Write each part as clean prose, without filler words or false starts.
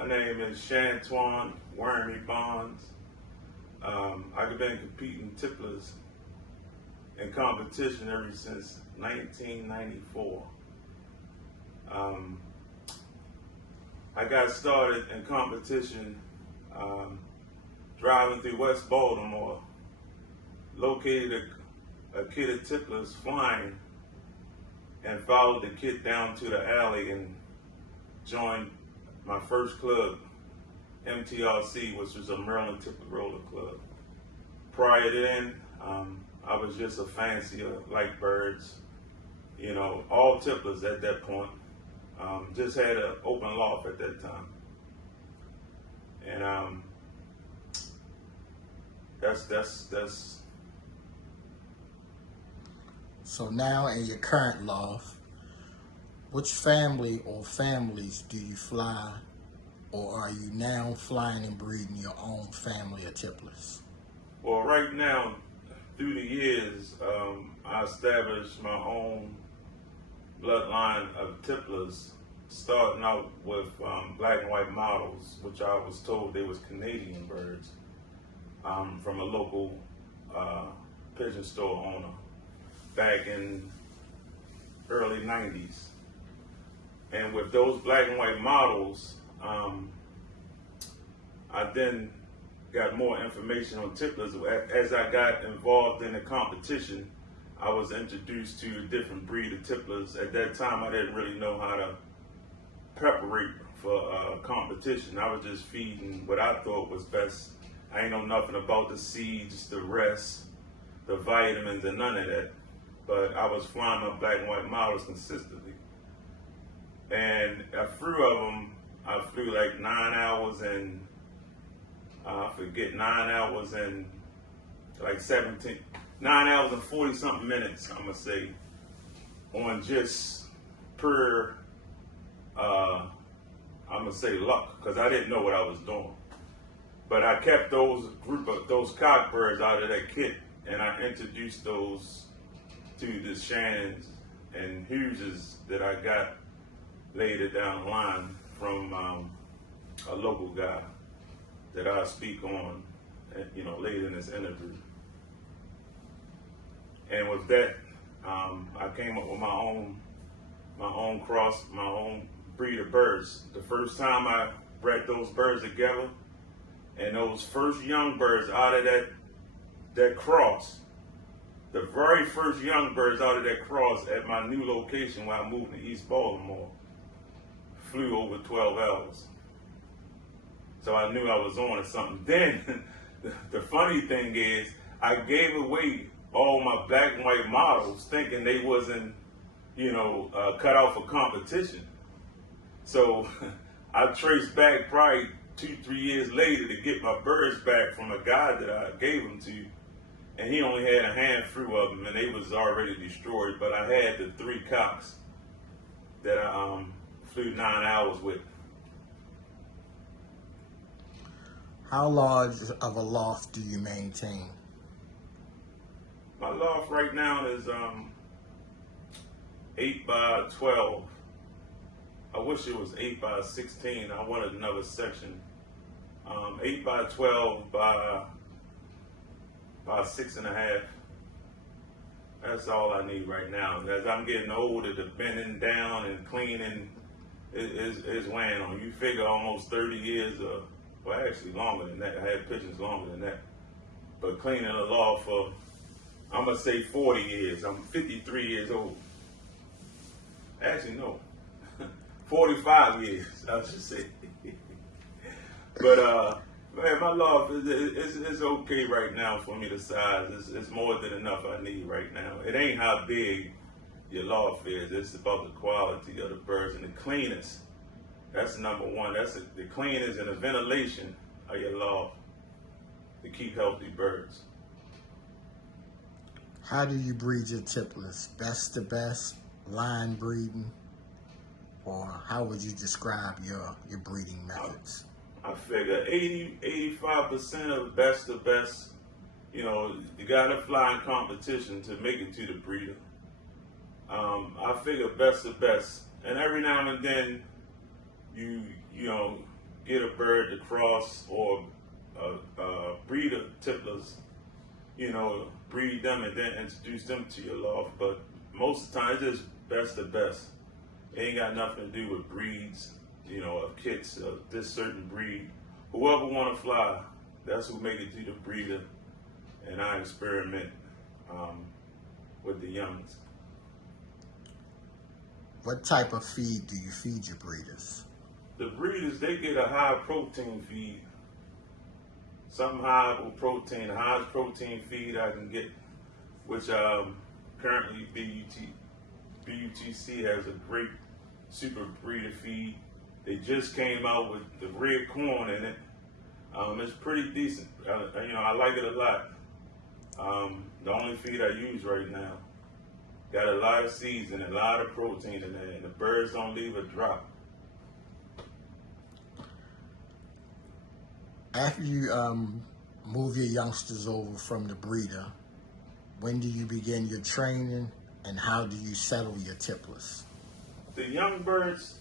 My name is Shantuan Wormy Bonds. I've been competing tipplers in competition ever since 1994. I got started in competition driving through West Baltimore, located a kid of tipplers flying, and followed the kid down to the alley and joined my first club, MTRC, which was a Maryland Tippler Roller Club. Prior to then, I was just a fancier, like birds, you know, all tipplers at that point. Just had an open loft at that time. And that's. So now in your current loft, which family or families do you fly, or are you now flying and breeding your own family of tipplers? Well, right now, through the years, I established my own bloodline of tipplers, starting out with black and white models, which I was told they was Canadian birds, from a local pigeon store owner back in early 90s. And with those black and white models, I then got more information on tipplers. As I got involved in the competition, I was introduced to a different breed of tipplers. At that time, I didn't really know how to preparate for competition. I was just feeding what I thought was best. I ain't know nothing about the seeds, the rest, the vitamins, and none of that. But I was flying my black and white models consistently. And I flew of them. I flew like 9 hours and I forget, 9 hours and like 9 hours and 40 something minutes, I'm gonna say, on just pure, I'm gonna say luck, because I didn't know what I was doing. But I kept those cockbirds out of that kit, and I introduced those to the Shannons and Hugheses that I got later down the line from a local guy that I'll speak on, you know, later in this interview. And with that, I came up with my own cross, my own breed of birds. The first time I bred those birds together, and those first young birds out of that cross, the very first young birds out of that cross at my new location when I moved to East Baltimore, flew over 12 hours. So I knew I was on to something. Then, the funny thing is, I gave away all my black and white models thinking they wasn't, you know, cut out for competition. So I traced back probably 2-3 years later to get my birds back from a guy that I gave them to. And he only had a handful of them, and they was already destroyed. But I had the 3 cocks that I flew 9 hours with. How large of a loft do you maintain? My loft right now is 8 by 12. I wish it was 8 by 16. I wanted another section. 8 by 12 by 6.5. That's all I need right now. As I'm getting older, the bending down and cleaning is weighing on. You figure almost 30 years of, well, actually longer than that. I had pigeons longer than that. But cleaning a loft for, I'm gonna say 40 years. I'm 53 years old. Actually, no, 45 years, I should say. But man, my loft is okay right now for me to size. It's more than enough I need right now. It ain't how big your loft is. It's about the quality of the birds and the cleanest. That's number one. That's the cleanest and the ventilation of your loft to keep healthy birds. How do you breed your tipplers? Best to best, line breeding, or how would you describe your breeding methods? I figure 85% of best to best. You know, you gotta fly in competition to make it to the breeder. I figure best to best, and every now and then you know get a bird to cross or breed of tipplers, breed them and then introduce them to your loft. But most of the time, it's just best the best. It ain't got nothing to do with breeds, of kits of this certain breed. Whoever want to fly, that's who make it to the breeder, and I experiment with the youngs. What type of feed do you feed your breeders? The breeders, they get a high protein feed. Something high with protein, the highest protein feed I can get, which currently B.u.t.c has a great super breeder feed. They just came out with the red corn in it. It's pretty decent. I like it a lot. The only feed I use right now. Got a lot of seeds and a lot of protein in there, and the birds don't leave a drop. After you move your youngsters over from the breeder, when do you begin your training, and how do you settle your tipplers? The young birds,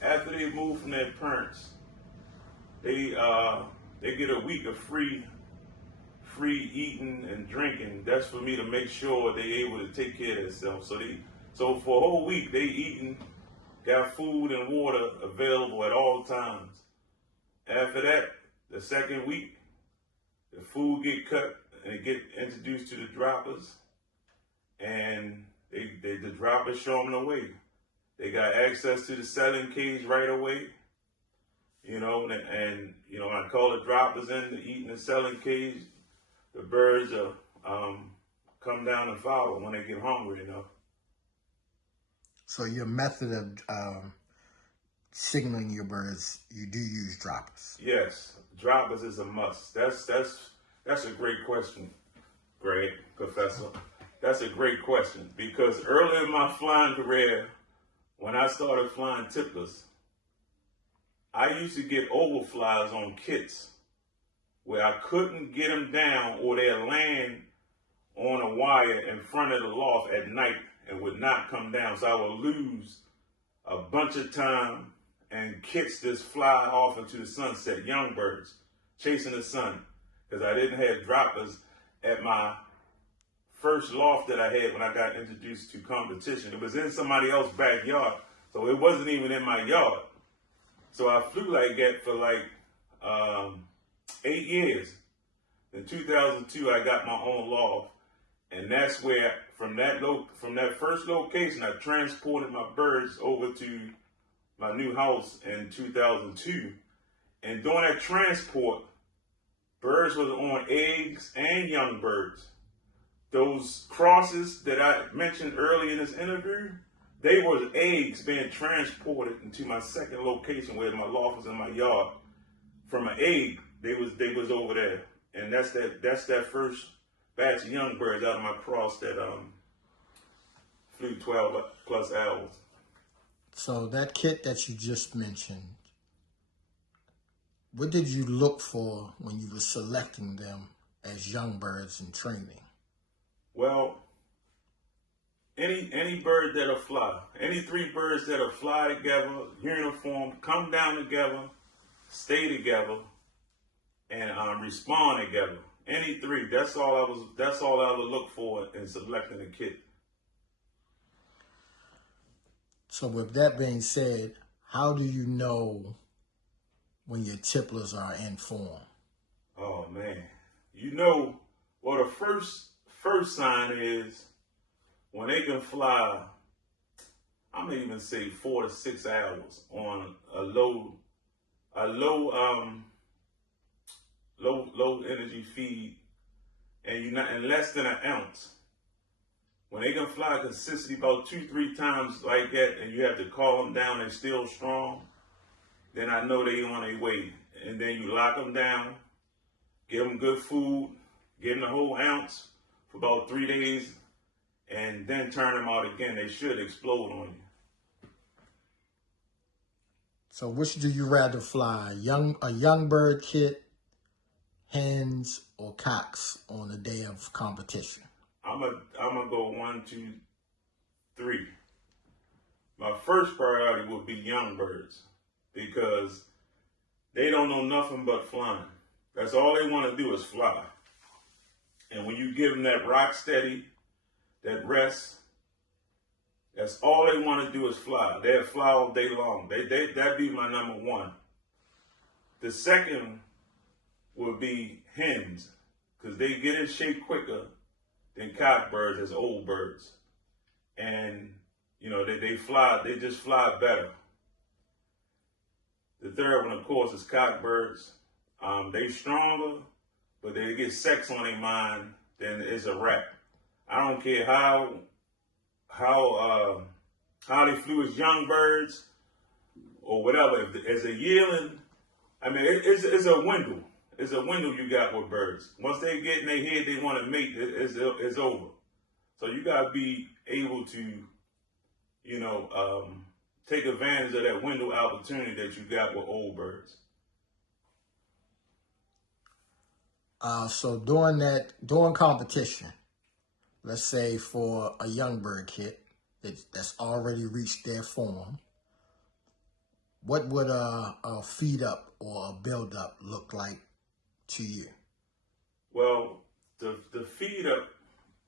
after they move from their parents, they get a week of free eating and drinking. That's for me to make sure they're able to take care of themselves. So for a whole week they eating, got food and water available at all times. After that, the second week, the food get cut and they get introduced to the droppers, and the droppers show them the way. They got access to the selling cage right away, and I call the droppers in to eat in the selling cage. The birds come down and follow when they get hungry enough. So your method of signaling your birds, you do use droppers? Yes, droppers is a must. That's a great question, Greg, Professor. That's a great question, because early in my flying career, when I started flying tipplers, I used to get overflies on kits where I couldn't get them down, or they'd land on a wire in front of the loft at night and would not come down. So I would lose a bunch of time, and kits just fly off into the sunset, young birds chasing the sun, because I didn't have droppers at my first loft that I had when I got introduced to competition. It was in somebody else's backyard, so it wasn't even in my yard. So I flew like that for 8 years. In 2002, I got my own loft, and that's where, from that first location, I transported my birds over to my new house in 2002. And during that transport, birds was on eggs and young birds. Those crosses that I mentioned earlier in this interview, they were eggs being transported into my second location where my loft was in my yard. From an egg, they was over there, and that's that first batch of young birds out of my cross that flew 12 plus hours. So that kit that you just mentioned, what did you look for when you were selecting them as young birds in training? Well, any bird that'll fly, any three birds that'll fly together, uniform, come down together, stay together, and respond together. Any three. That's all I would look for in selecting a kit. So with that being said, how do you know when your tipplers are in form? Oh man, well, the first sign is when they can fly, I'm gonna even say 4 to 6 hours on a low energy feed, and you're not in less than an ounce. When they can fly consistently about 2-3 times like that, and you have to call them down, they're still strong, then I know they're on their way. And then you lock them down, give them good food, give them the whole ounce for about 3 days, and then turn them out again. They should explode on you. So which do you rather fly, a young bird kit, hens, or cocks on the day of competition? I'm gonna go 1, 2, 3. My first priority would be young birds, because They don't know nothing but flying. That's all they want to do is fly. And when you give them that rock steady, that rest, that's all they want to do is fly. They'll fly all day long. That'd be my number one. The second would be hens, because they get in shape quicker than cock birds as old birds. And, they fly, they just fly better. The third one, of course, is cock birds. They stronger, but they get sex on their mind, then it's a wrap. I don't care how they flew as young birds or whatever. As a yearling, it's a window. It's a window you got with birds. Once they get in their head, they want to mate. It's over. So you gotta be able to, take advantage of that window opportunity that you got with old birds. So during competition, let's say for a young bird kid that's already reached their form, what would a feed up or a build up look like to you? Well, the feed up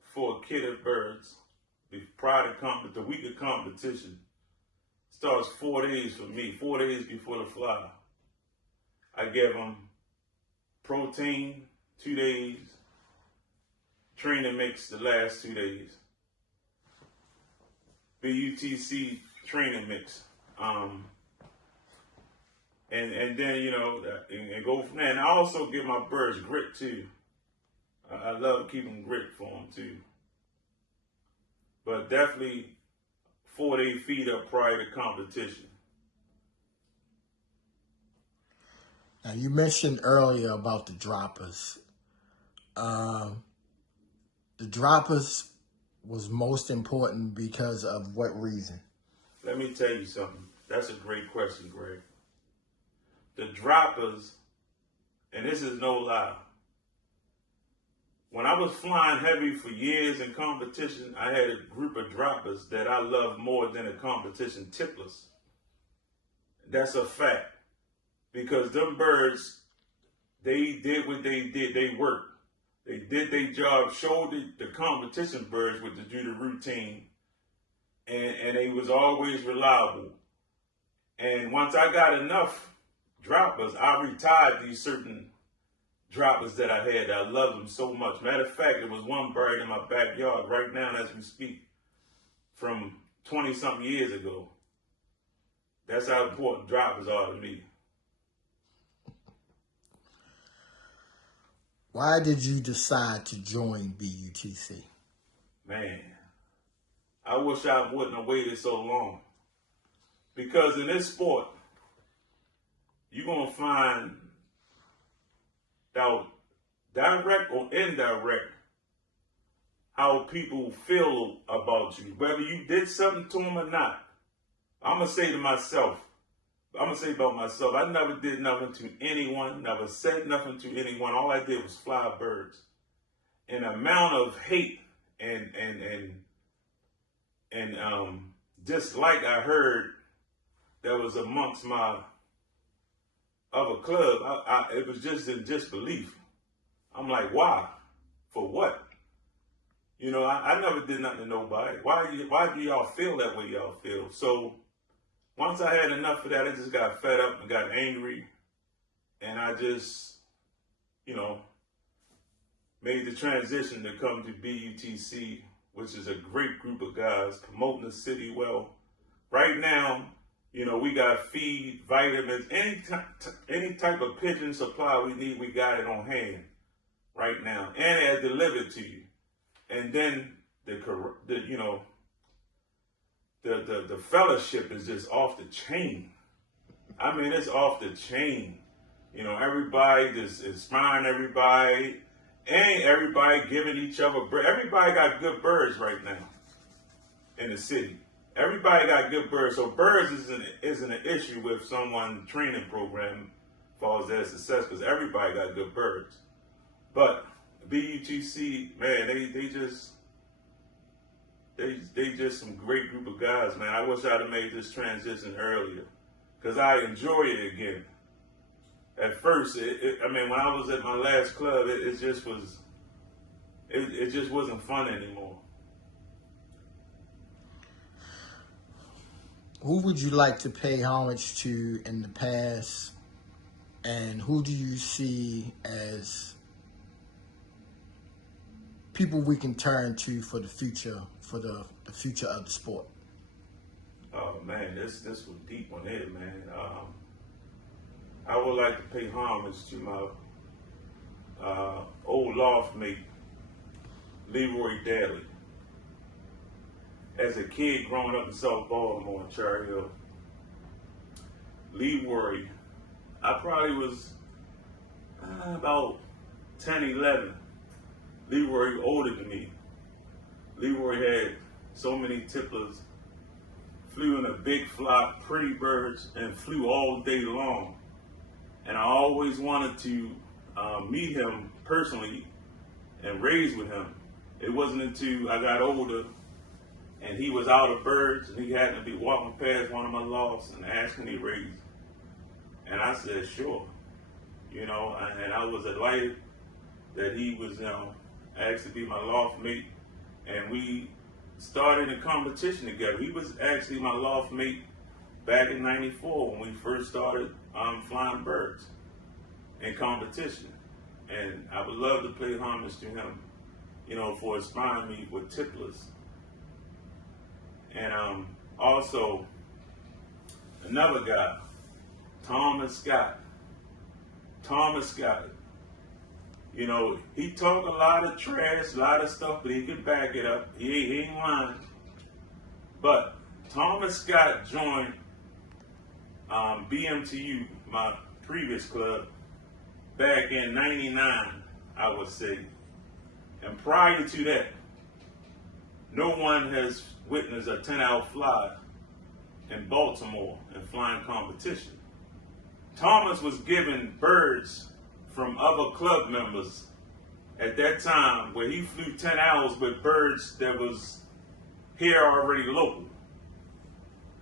for a kid of birds prior to the week of competition starts 4 days for me, 4 days before the fly. I give them protein 2 days, training mix the last 2 days, B.u.t.c training mix, and then and go from there. And I also give my birds grit too. I love keeping grit for them too. But definitely 4-day feed up prior to competition. Now you mentioned earlier about the droppers. The droppers was most important because of what reason? Let me tell you something. That's a great question, Greg. The droppers, and this is no lie, when I was flying heavy for years in competition, I had a group of droppers that I loved more than the competition tipplers. That's a fact. Because them birds, they did what they did. They worked. They did their job, showed the competition birds what to do the routine, and they was always reliable. And once I got enough droppers, I retired these certain droppers that I had. I loved them so much. Matter of fact, there was one bird in my backyard right now as we speak from 20-something years ago. That's how important droppers are to me. Why did you decide to join B.u.t.c? Man, I wish I wouldn't have waited so long. Because in this sport, you're going to find out, direct or indirect, how people feel about you. Whether you did something to them or not. I'm going to say about myself, I never did nothing to anyone, never said nothing to anyone. All I did was fly birds. And the amount of hate and dislike I heard that was amongst my other club, it was just in disbelief. I'm like, why? For what? I never did nothing to nobody. Why do y'all feel that way y'all feel? So once I had enough of that, I just got fed up and got angry. And I just, made the transition to come to B.u.t.c, which is a great group of guys promoting the city well. Right now, we got feed, vitamins, any type of pigeon supply we need, we got it on hand right now. And it's delivered to you. And then the fellowship is just off the chain. It's off the chain. Everybody just inspiring everybody. And everybody giving each other birds. Everybody got good birds right now in the city. Everybody got good birds. So birds isn't an issue with someone training program as far as their success, because everybody got good birds. But B.u.t.c, man, they just some great group of guys, man. I wish I'd have made this transition earlier, because I enjoy it again. At first, I mean, when I was at my last club, it just was, it just wasn't fun anymore. Who would you like to pay homage to in the past, and who do you see as people we can turn to for the future, for the future of the sport? Oh man, this was deep on it, man. I would like to pay homage to my old loft mate, Leroy Daly. As a kid growing up in South Baltimore in Cherry Hill, Leroy, I probably was about 10, 11. Leroy older than me. Leroy had so many tipplers, flew in a big flock, pretty birds, and flew all day long. And I always wanted to meet him personally and raise with him. It wasn't until I got older and he was out of birds and he happened to be walking past one of my lofts and asking me to raise. And I said, sure. You know, and I was delighted that he was asked to be my loft mate. And we started a competition together. He was actually my loft mate back in '94 when we first started flying birds in competition. And I would love to pay homage to him, you know, for inspiring me with tipplers. And also another guy, Thomas Scott. Thomas Scott. You know, he talk a lot of trash, a lot of stuff, but he can back it up. He ain't lying. But Thomas Scott joined B.u.t.c, my previous club, back in '99, I would say. And prior to that, no one has witnessed a 10-hour fly in Baltimore in flying competition. Thomas was given birds from other club members at that time where he flew 10 hours with birds that was here already local.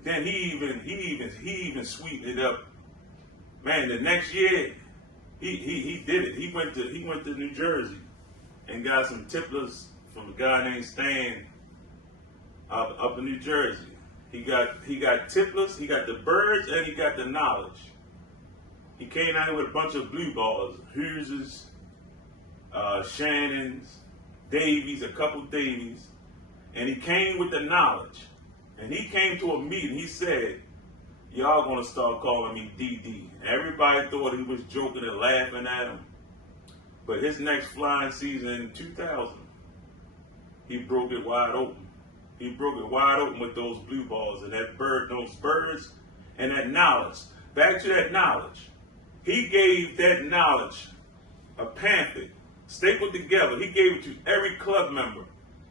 Then he even sweetened it up. Man, the next year he did it. He went to New Jersey and got some tipplers from a guy named Stan up in New Jersey. He got tipplers, he got the birds, and he got the knowledge. He came out here with a bunch of blue balls, Hughes's, Shannon's, Davies, a couple Davies, and he came with the knowledge. And he came to a meeting, he said, y'all gonna start calling me DD. Everybody thought he was joking and laughing at him. But his next flying season in 2000, he broke it wide open. He broke it wide open with those blue balls and that bird, those birds, and that knowledge. Back to that knowledge. He gave that knowledge a pamphlet, stapled together. He gave it to every club member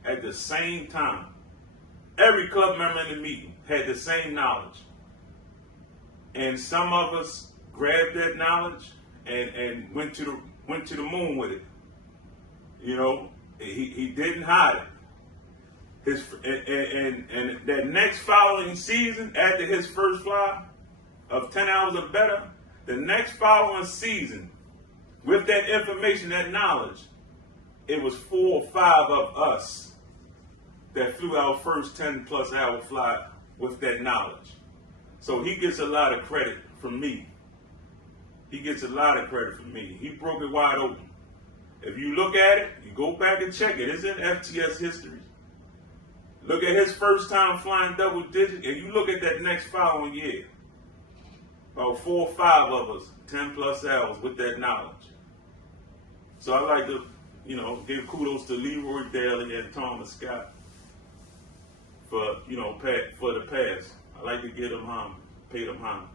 at the same time. Every club member in the meeting had the same knowledge. And some of us grabbed that knowledge and went to the moon with it. You know, he didn't hide it. And that next following season, after his first fly of 10 hours or better, the next following season, with that information, that knowledge, it was 4 or 5 of us that flew our first 10+ hour fly with that knowledge. So he gets a lot of credit from me. He gets a lot of credit from me. He broke it wide open. If you look at it, you go back and check it. It's in FTS history. Look at his first time flying double digit, and you look at that next following year. About 4 or 5 of us, 10+ hours with that knowledge. So I like to, you know, give kudos to Leroy Daly and Thomas Scott for, you know, for the past. I like to give them homage, pay them homage.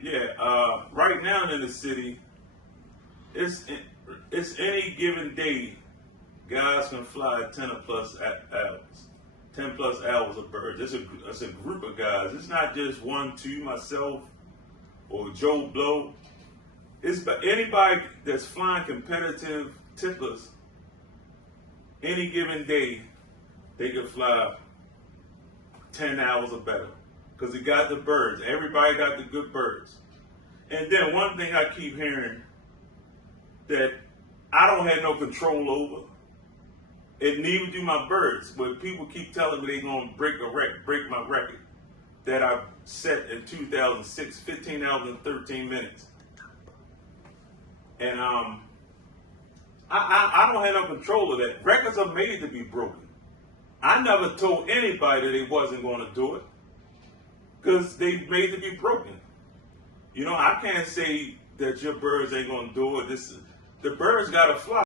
Yeah, right now in the city, it's any given day, guys can fly 10+ hours. 10+ hours of birds. It's a group of guys. It's not just 1, 2, myself, or Joe Blow. It's anybody that's flying competitive tipplers. Any given day, they can fly 10 hours or better. Because he got the birds. Everybody got the good birds. And then one thing I keep hearing that I don't have no control over, and neither do my birds. But people keep telling me they're going to break my record that I set in 2006, 15 hours and 13 minutes. And I don't have no control of that. Records are made to be broken. I never told anybody that they wasn't going to do it because they made to be broken. You know, I can't say that your birds ain't going to do it. The birds got to fly.